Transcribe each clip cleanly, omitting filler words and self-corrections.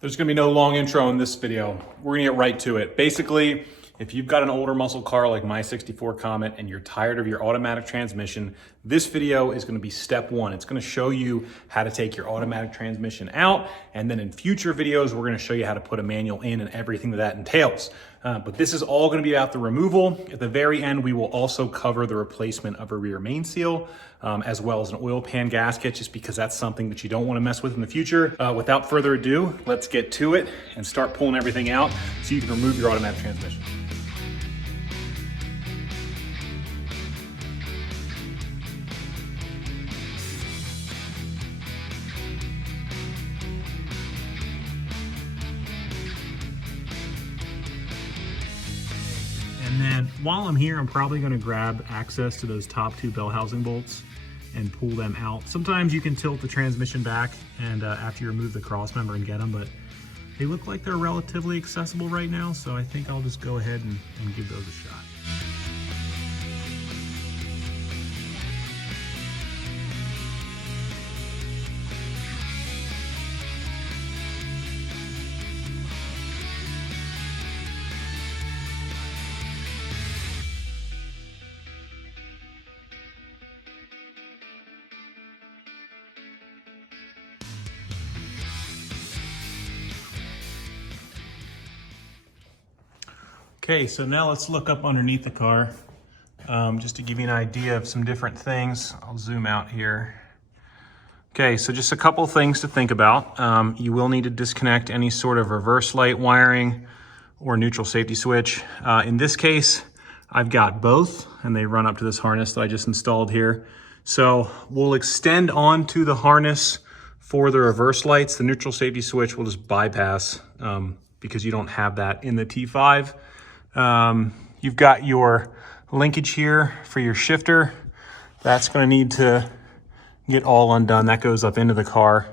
There's gonna be no long intro in this video. We're gonna get right to it. Basically, if you've got an older muscle car like my 64 Comet and you're tired of your automatic transmission, this video is gonna be step one. It's gonna show you how to take your automatic transmission out, and then in future videos, we're gonna show you how to put a manual in and everything that entails. But this is all gonna be about the removal. At the very end, we will also cover the replacement of a rear main seal, as well as an oil pan gasket, just because that's something that you don't wanna mess with in the future. Without further ado, let's get to it and start pulling everything out so you can remove your automatic transmission. And then while I'm here, I'm probably gonna grab access to those top two bell housing bolts and pull them out. Sometimes you can tilt the transmission back and after you remove the cross member and get them, but they look like they're relatively accessible right now, so I think I'll just go ahead and give those a shot. Okay, so now let's look up underneath the car, just to give you an idea of some different things. I'll zoom out here. Okay, so just a couple things to think about. You will need to disconnect any sort of reverse light wiring or neutral safety switch. In this case, I've got both, and they run up to this harness that I just installed here. So we'll extend onto the harness for the reverse lights. The neutral safety switch will just bypass because you don't have that in the T5. You've got your linkage here for your shifter. That's going to need to get all undone. That goes up into the car.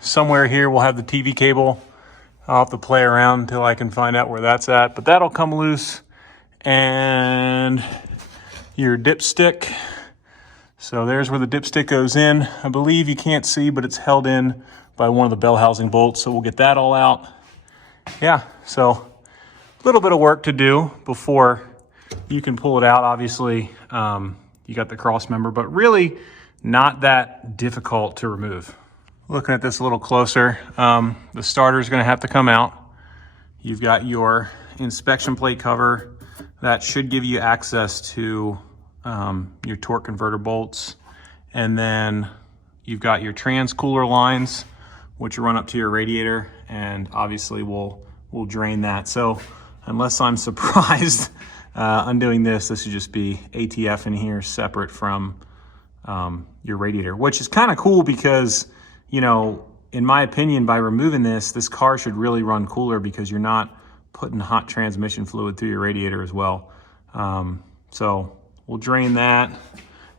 Somewhere here we'll have the TV cable. I'll have to play around until I can find out where that's at, but that'll come loose. And your dipstick. So there's where the dipstick goes in. I believe you can't see, but it's held in by one of the bell housing bolts. So we'll get that all out. Yeah, so a little bit of work to do before you can pull it out. Obviously, you got the cross member, but really not that difficult to remove. Looking at this a little closer, the starter is going to have to come out. You've got your inspection plate cover. That should give you access to your torque converter bolts. And then you've got your trans cooler lines, which run up to your radiator, and obviously we'll drain that. So unless I'm surprised undoing this would just be ATF in here separate from your radiator, which is kind of cool because, you know, in my opinion, by removing this car should really run cooler because you're not putting hot transmission fluid through your radiator as well. So we'll drain that.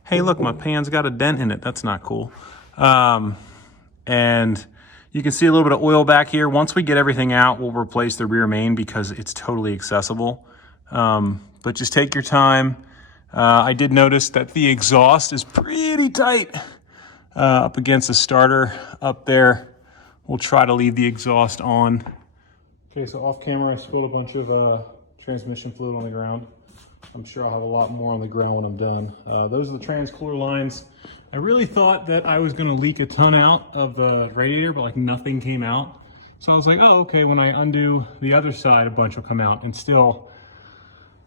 Hey, look, my pan's got a dent in it. That's not cool. And you can see a little bit of oil back here. Once we get everything out, we'll replace the rear main because it's totally accessible. But just take your time. I did notice that the exhaust is pretty tight up against the starter up there. We'll try to leave the exhaust on. Okay, so off camera, I spilled a bunch of transmission fluid on the ground. I'm sure I'll have a lot more on the ground when I'm done. Those are the trans cooler lines. I really thought that I was gonna leak a ton out of the radiator, but like nothing came out. So I was like, oh, okay, when I undo the other side, a bunch will come out, and still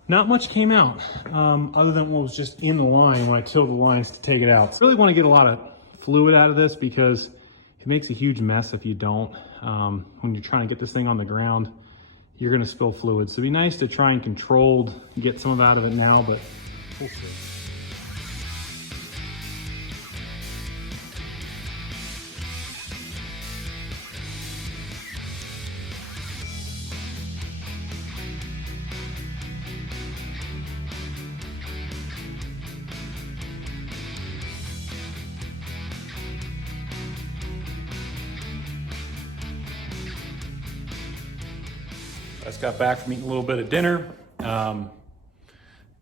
not much came out, other than what was just in the line when I tilled the lines to take it out. So I really wanna get a lot of fluid out of this because it makes a huge mess if you don't. When you're trying to get this thing on the ground, you're gonna spill fluid. So it'd be nice to try and get some out of it now, but we'll see. I just got back from eating a little bit of dinner.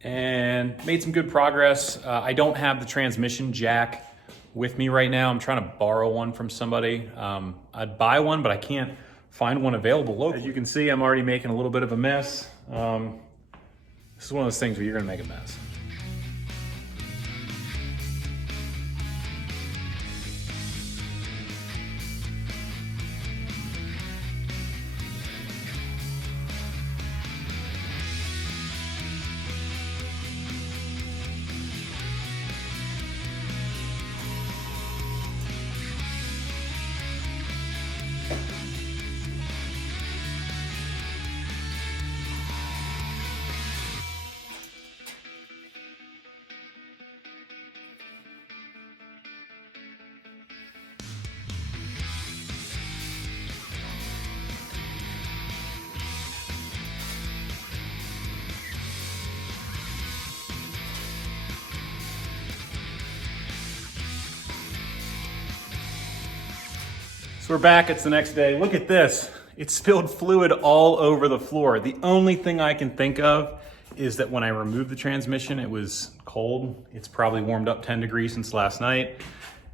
and made some good progress. I don't have the transmission jack with me right now. I'm trying to borrow one from somebody. I'd buy one, but I can't find one available locally. As you can see, I'm already making a little bit of a mess. This is one of those things where you're gonna make a mess. So we're back, it's the next day. Look at this. It spilled fluid all over the floor. The only thing I can think of is that when I removed the transmission, it was cold. It's probably warmed up 10 degrees since last night.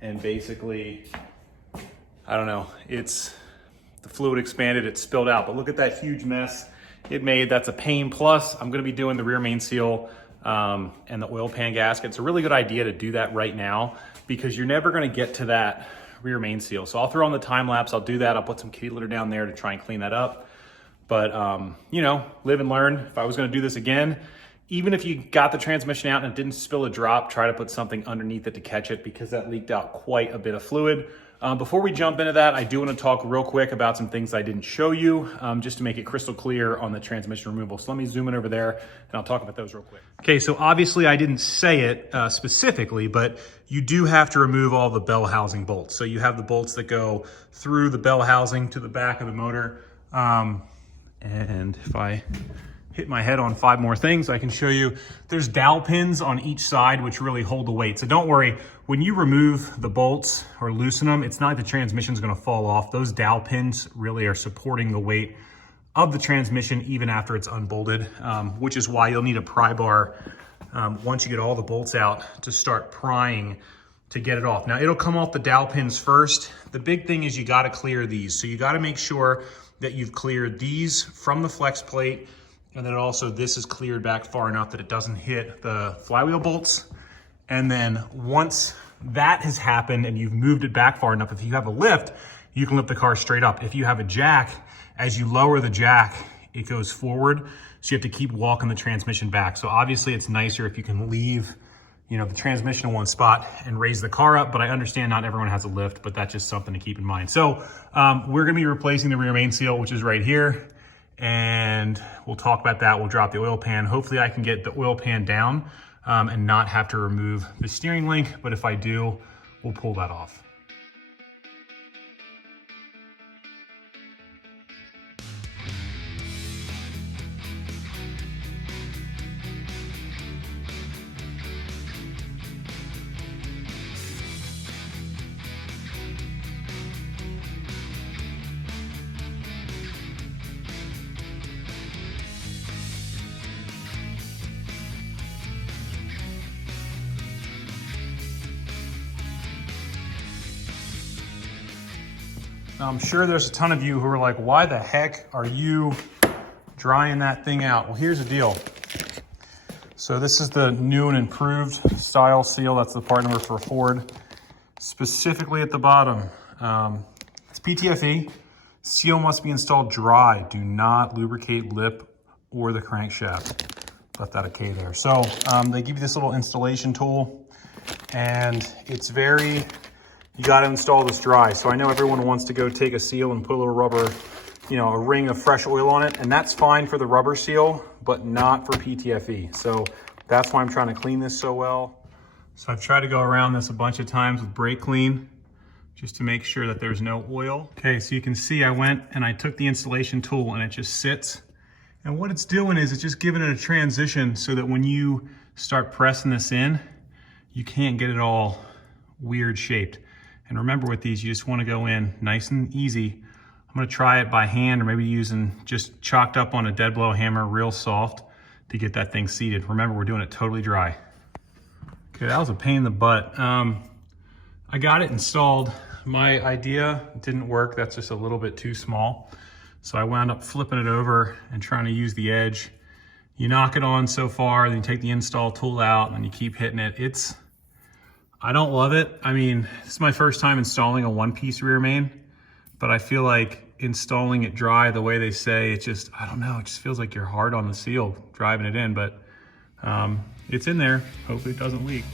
And basically, I don't know, the fluid expanded, it spilled out. But look at that huge mess it made. That's a pain. Plus, I'm gonna be doing the rear main seal and the oil pan gasket. It's a really good idea to do that right now because you're never gonna get to that rear main seal. So I'll throw on the time lapse, I'll do that. I'll put some kitty litter down there to try and clean that up. But you know, live and learn. If I was gonna do this again, even if you got the transmission out and it didn't spill a drop, try to put something underneath it to catch it because that leaked out quite a bit of fluid. Before we jump into that, I do want to talk real quick about some things I didn't show you, just to make it crystal clear on the transmission removal. So let me zoom in over there and I'll talk about those real quick. Okay, so obviously I didn't say it specifically, but you do have to remove all the bell housing bolts. So you have the bolts that go through the bell housing to the back of the motor. And if I hit my head on 5 more things, I can show you there's dowel pins on each side which really hold the weight. So don't worry, when you remove the bolts or loosen them, it's not like the transmission's gonna fall off. Those dowel pins really are supporting the weight of the transmission even after it's unbolted, which is why you'll need a pry bar once you get all the bolts out to start prying to get it off. Now it'll come off the dowel pins first. The big thing is you gotta clear these. So you gotta make sure that you've cleared these from the flex plate, and then also this is cleared back far enough that it doesn't hit the flywheel bolts. And then once that has happened and you've moved it back far enough, if you have a lift, you can lift the car straight up. If you have a jack, as you lower the jack, it goes forward. So you have to keep walking the transmission back. So obviously it's nicer if you can leave, you know, the transmission in one spot and raise the car up, but I understand not everyone has a lift, but that's just something to keep in mind. So we're gonna be replacing the rear main seal, which is right here. And we'll talk about that. We'll drop the oil pan. Hopefully I can get the oil pan down and not have to remove the steering link. But if I do, we'll pull that off. Now, I'm sure there's a ton of you who are like, why the heck are you drying that thing out? Well, here's the deal. So this is the new and improved style seal. That's the part number for Ford. Specifically at the bottom, it's PTFE. Seal must be installed dry. Do not lubricate lip or the crankshaft. Left that a K there. So they give you this little installation tool, and it's very, you got to install this dry. So I know everyone wants to go take a seal and put a little rubber, you know, a ring of fresh oil on it, and that's fine for the rubber seal, but not for PTFE. So that's why I'm trying to clean this so well. So I've tried to go around this a bunch of times with brake clean just to make sure that there's no oil. Okay, so you can see I went and I took the installation tool and it just sits. And what it's doing is it's just giving it a transition so that when you start pressing this in, you can't get it all weird shaped. And remember with these, you just want to go in nice and easy. I'm going to try it by hand or maybe using just chalked up on a dead blow hammer, real soft, to get that thing seated. Remember, we're doing it totally dry. Okay, that was a pain in the butt. I got it installed. My idea didn't work. That's just a little bit too small. So I wound up flipping it over and trying to use the edge. You knock it on so far, then you take the install tool out and you keep hitting it. I don't love it. I mean, this is my first time installing a one-piece rear main, but I feel like installing it dry the way they say, it just, I don't know, it just feels like you're hard on the seal driving it in, but it's in there. Hopefully it doesn't leak.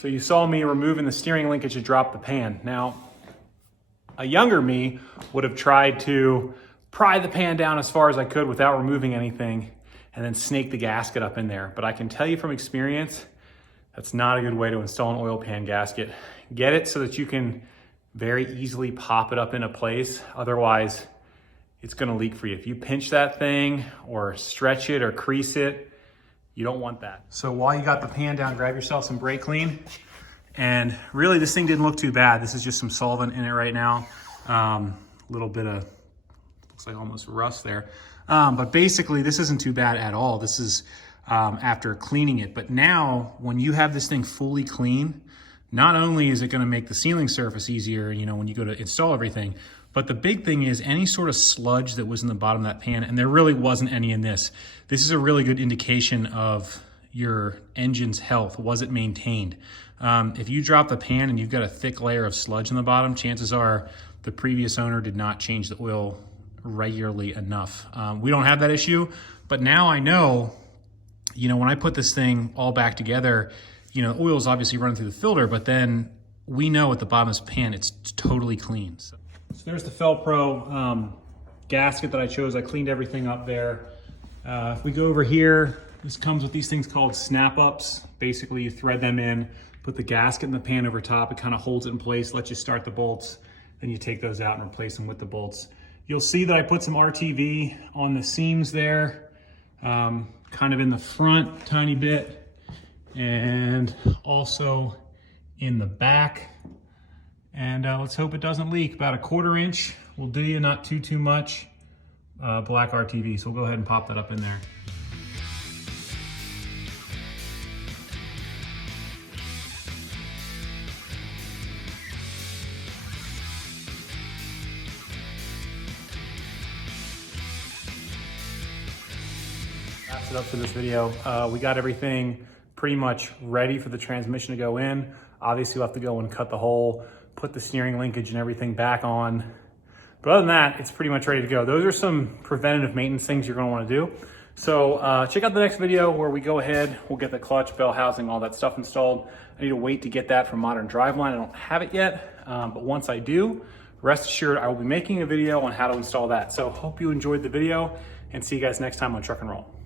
So you saw me removing the steering linkage to drop the pan. Now, a younger me would have tried to pry the pan down as far as I could without removing anything and then snake the gasket up in there. But I can tell you from experience, that's not a good way to install an oil pan gasket. Get it so that you can very easily pop it up into place. Otherwise, it's gonna leak for you. If you pinch that thing or stretch it or crease it, you don't want that. So while you got the pan down, grab yourself some brake clean. And really this thing didn't look too bad. This is just some solvent in it right now. Little bit of, looks like almost rust there. But basically this isn't too bad at all. This is after cleaning it. But now when you have this thing fully clean, not only is it gonna make the sealing surface easier, you know, when you go to install everything, but the big thing is any sort of sludge that was in the bottom of that pan, and there really wasn't any in this. This is a really good indication of your engine's health. Was it maintained? If you drop the pan and you've got a thick layer of sludge in the bottom, chances are the previous owner did not change the oil regularly enough. We don't have that issue, but now I know, you know, when I put this thing all back together, you know, oil is obviously running through the filter, but then we know at the bottom of this pan, it's totally clean. So there's the Felpro gasket that I chose. I cleaned everything up there. If we go over here, this comes with these things called snap-ups. Basically, you thread them in, put the gasket in the pan over top. It kind of holds it in place, lets you start the bolts. Then you take those out and replace them with the bolts. You'll see that I put some RTV on the seams there, kind of in the front, tiny bit, and also in the back. And let's hope it doesn't leak. About a 1/4 inch will do you, not too much. Black RTV, so we'll go ahead and pop that up in there. Wraps it up for this video. We got everything pretty much ready for the transmission to go in. Obviously, we'll have to go and cut the hole, put the steering linkage and everything back on. But other than that, it's pretty much ready to go. Those are some preventative maintenance things you're gonna wanna do. So check out the next video where we go ahead, we'll get the clutch, bell housing, all that stuff installed. I need to wait to get that from Modern Driveline. I don't have it yet, but once I do, rest assured I will be making a video on how to install that. So hope you enjoyed the video and see you guys next time on Truck and Roll.